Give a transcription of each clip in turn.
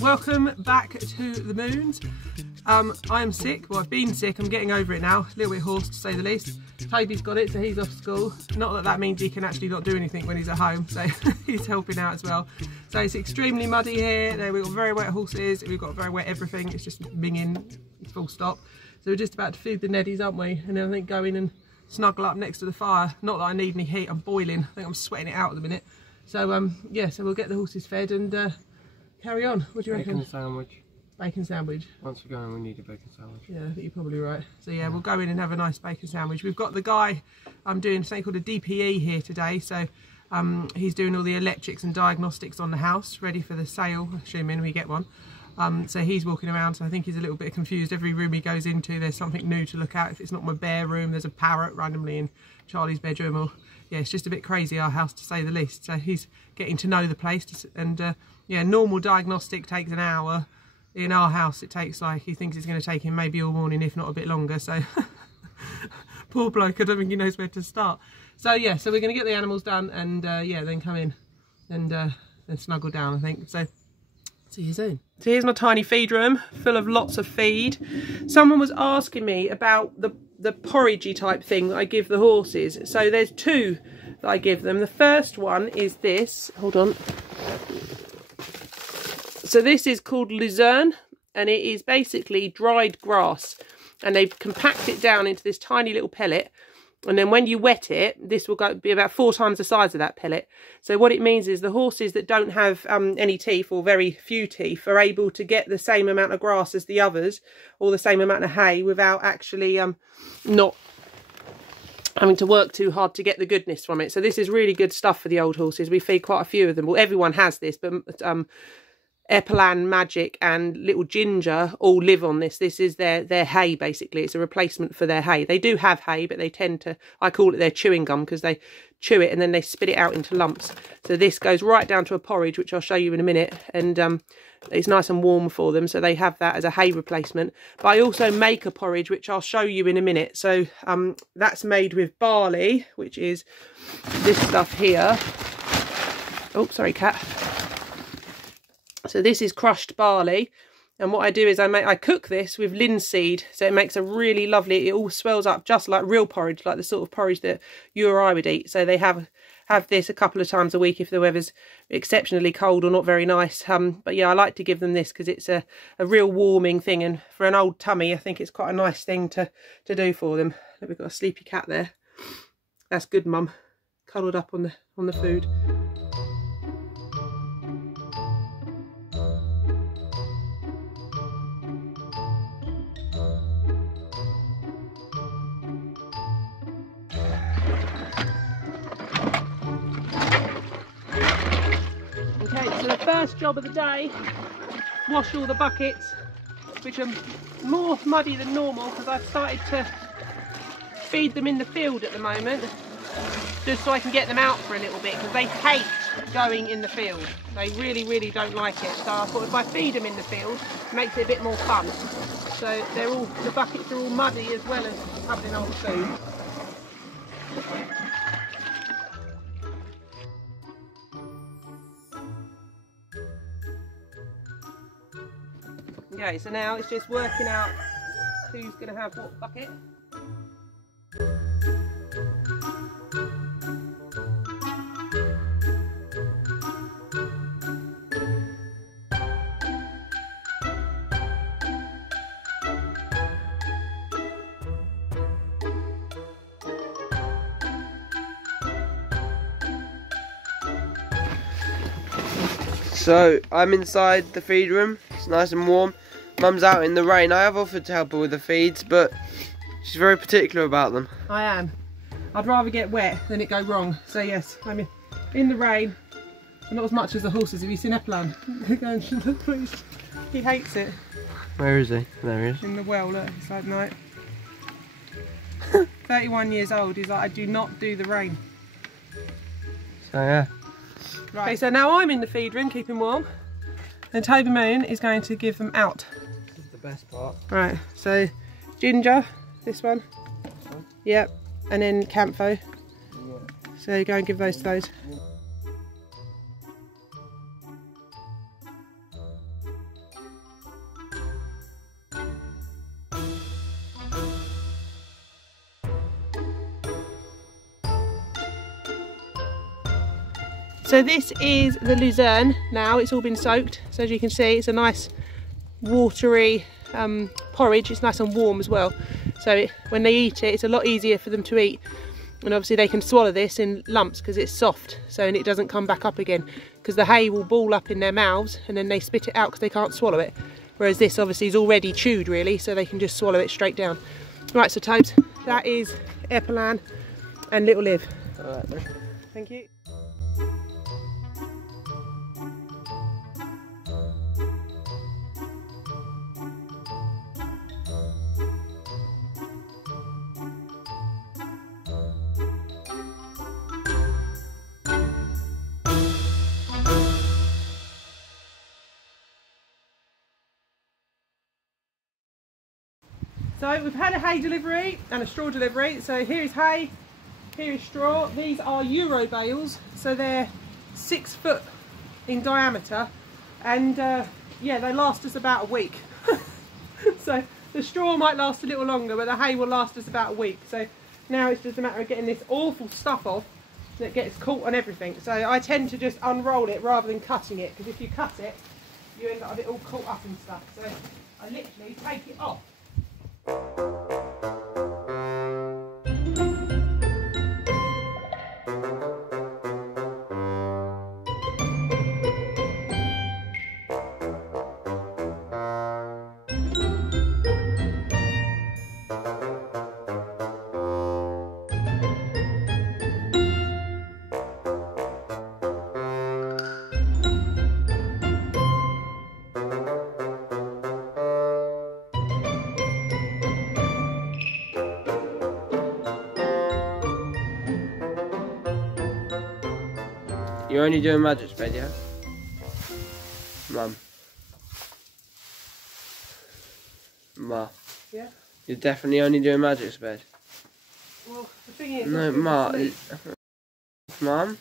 welcome back to the Moons. I am sick, well I've been sick, I'm getting over it now, a little bit hoarse to say the least. Toby's got it, so he's off school. Not that that means he can actually not do anything when he's at home, so he's helping out as well. So it's extremely muddy here, we've got very wet horses, we've got very wet everything, it's just minging, full stop. So we're just about to feed the Neddies, aren't we? And then I think go in and snuggle up next to the fire. Not that I need any heat, I'm boiling, I think I'm sweating it out at the minute. So yeah, so we'll get the horses fed and carry on. What do you reckon? Bacon sandwich. Bacon sandwich. Once we're going, we need a bacon sandwich. Yeah, I think you're probably right. So yeah, we'll go in and have a nice bacon sandwich. We've got the guy doing something called a DPE here today. So he's doing all the electrics and diagnostics on the house, ready for the sale, assuming we get one. So he's walking around, so I think he's a little bit confused. Every room he goes into, there's something new to look at. If it's not my bear room, there's a parrot randomly in Charlie's bedroom, or yeah, it's just a bit crazy, our house, to say the least. So he's getting to know the place, and yeah, normal diagnostic takes an hour. In our house it takes, like, he thinks it's going to take him maybe all morning, if not a bit longer. So poor bloke, I don't think he knows where to start. So yeah, so we're going to get the animals done and yeah, then come in and snuggle down, I think. So see you soon. So here's my tiny feed room full of lots of feed. Someone was asking me about the porridgey type thing that I give the horses. So there's two that I give them. The first one is this, hold on. So this is called Luzerne, and it is basically dried grass, and they compact it down into this tiny little pellet, and then when you wet it, this will be about 4 times the size of that pellet. So what it means is the horses that don't have any teeth, or very few teeth, are able to get the same amount of grass as the others, or the same amount of hay, without actually not having to work too hard to get the goodness from it. So this is really good stuff for the old horses. We feed quite a few of them. Well, everyone has this, but Epalan, Magic and Little Ginger all live on this. This is their hay, basically. It's a replacement for their hay. They do have hay, but they tend to, I call it their chewing gum, because they chew it and then they spit it out into lumps. So this goes right down to a porridge, which I'll show you in a minute, and it's nice and warm for them, so they have that as a hay replacement. But I also make a porridge, which I'll show you in a minute. So that's made with barley, which is this stuff here. Oh, sorry, cat. So this is crushed barley, and what I do is I cook this with linseed, so it makes a really lovely, it all swells up just like real porridge, like the sort of porridge that you or I would eat. So they have this a couple of times a week if the weather's exceptionally cold or not very nice. But yeah, I like to give them this because it's a real warming thing, and for an old tummy I think it's quite a nice thing to do for them. We've got a sleepy cat there. That's good, mum, cuddled up on the food. So the first job of the day, wash all the buckets, which are more muddy than normal because I've started to feed them in the field at the moment, just so I can get them out for a little bit, because they hate going in the field. They really, really don't like it. So I thought if I feed them in the field, it makes it a bit more fun. So the buckets are all muddy as well as having old food. Okay, so now it's just working out who's going to have what bucket. So I'm inside the feed room, it's nice and warm. Mum's out in the rain. I have offered to help her with the feeds, but she's very particular about them. I am. I'd rather get wet than it go wrong. So yes, I'm in the rain, but not as much as the horses. Have you seen Epalan? Go and look, please. He hates it. Where is he? There he is. In the well, look, it's like night. 31 years old, he's like, I do not do the rain. So yeah. Right. Okay, so now I'm in the feed room, keeping warm, and Toby Moon is going to give them out. This is the best part. Right, so Ginger, this one. Yep, and then Camphor. Yeah. So you go and give those to those. So this is the Luzerne now. It's all been soaked. So as you can see, it's a nice watery porridge. It's nice and warm as well. So when they eat it, it's a lot easier for them to eat. And obviously they can swallow this in lumps because it's soft, so and it doesn't come back up again, because the hay will ball up in their mouths and then they spit it out because they can't swallow it. Whereas this obviously is already chewed really, so they can just swallow it straight down. Right, so Tobes, that is Epalan and Little Liv. All right, then. Thank you. So we've had a hay delivery and a straw delivery. So here is hay, here is straw. These are Euro bales, so they're 6 foot in diameter, and yeah, they last us about a week. So the straw might last a little longer, but the hay will last us about a week. So now it's just a matter of getting this awful stuff off that gets caught on everything. So I tend to just unroll it rather than cutting it, because if you cut it, you end up a bit all caught up and stuff. So I literally take it off. You're only doing Magic's bed, yeah? Mum. Ma. Yeah? You're definitely only doing Magic's bed? Well, the thing is... No, Ma. Mum?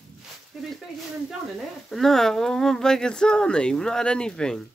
Yeah, but it's better getting them done, isn't it? No, I want bacon sarnie. We've not had anything.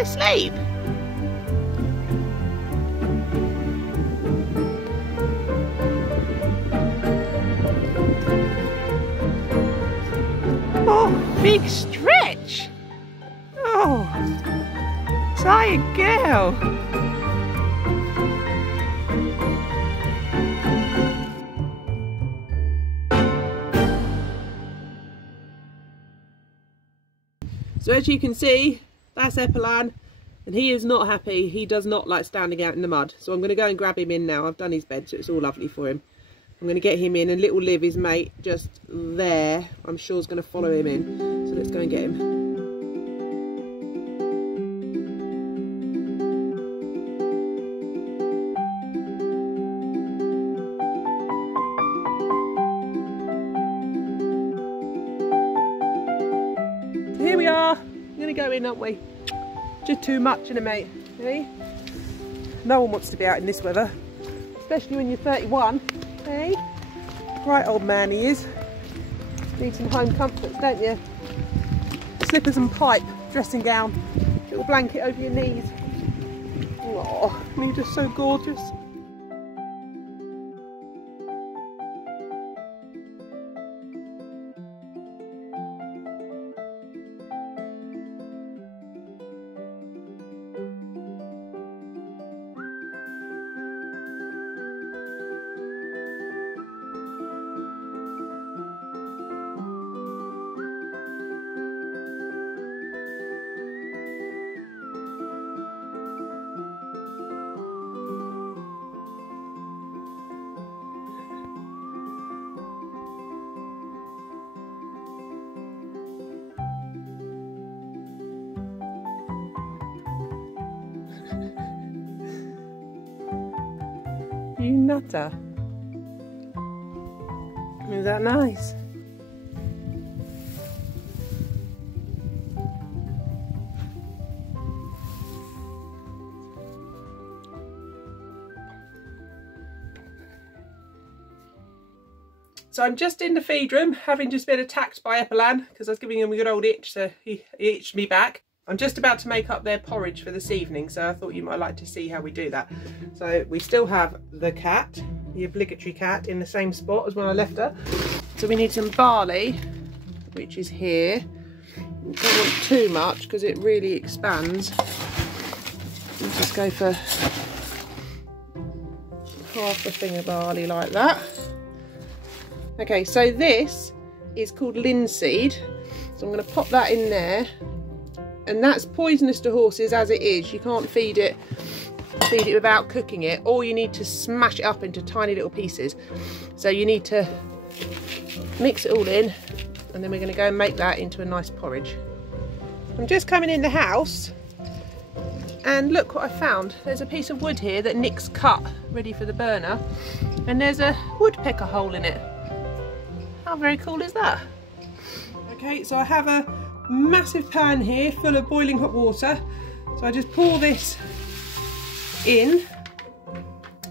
Asleep. Oh, big stretch. Oh, tired girl. So as you can see, that's Epalan, and he is not happy. He does not like standing out in the mud. So I'm going to go and grab him in now. I've done his bed, so it's all lovely for him. I'm going to get him in, and little Liv, his mate, just there, I'm sure is going to follow him in. So let's go and get him. Here we are. We're going to go in, aren't we? Just too much in a mate. See? No one wants to be out in this weather, especially when you're 31. Hey, right old man he is. Need some home comforts, don't you? Slippers and pipe, dressing gown, little blanket over your knees. Oh, you're just so gorgeous. You nutter. Is that nice? So I'm just in the feed room, having just been attacked by Epalan because I was giving him a good old itch, so he itched me back. I'm just about to make up their porridge for this evening, so I thought you might like to see how we do that. So we still have the cat, the obligatory cat, in the same spot as when I left her. So we need some barley, which is here. We don't want too much because it really expands. We'll just go for half a thing of barley like that. Okay, so this is called linseed. So I'm going to pop that in there. And that's poisonous to horses as it is. You can't feed it without cooking it, or you need to smash it up into tiny little pieces. So you need to mix it all in, and then we're going to go and make that into a nice porridge. I'm just coming in the house, and look what I found. There's a piece of wood here that Nick's cut ready for the burner, and there's a woodpecker hole in it. How very cool is that? Okay, so I have a massive pan here full of boiling hot water, so I just pour this in,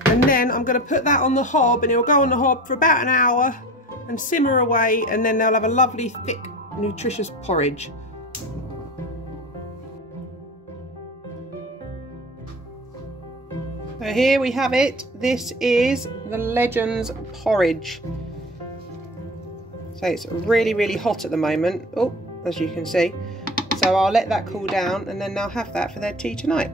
and then I'm going to put that on the hob, and it will go on the hob for about an hour and simmer away, and then they'll have a lovely thick nutritious porridge. So here we have it. This is the Legends porridge. So it's really hot at the moment. Oh, as you can see. So I'll let that cool down, and then they'll have that for their tea tonight.